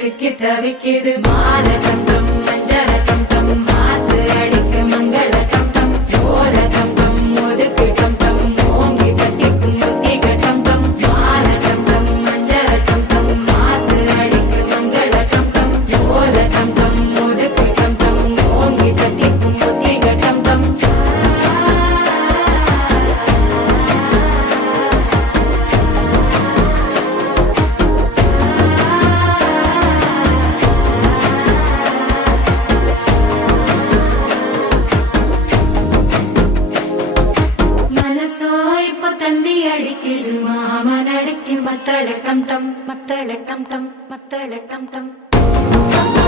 சிக்கி தவிக்குது மால டம் மஞ்சள டம் மாத்து அடிக்க மங்கள டம் ஓல டம் ஒதுக்கு டம் ஓங்கி தட்டிக்கும் புத்திக டம் மால டம் மஞ்சள டம் மாத்து அடிக்க மங்கள டம் ஓல டம் ஒதுக்கு டம் ஓங்கி தட்டிக்கும் புத்திக டம் தந்தி அடிக்குது மாமன் அடிக்கும் மத்தள டம் டம் மத்தள டம் டம் மத்தள டம் டம்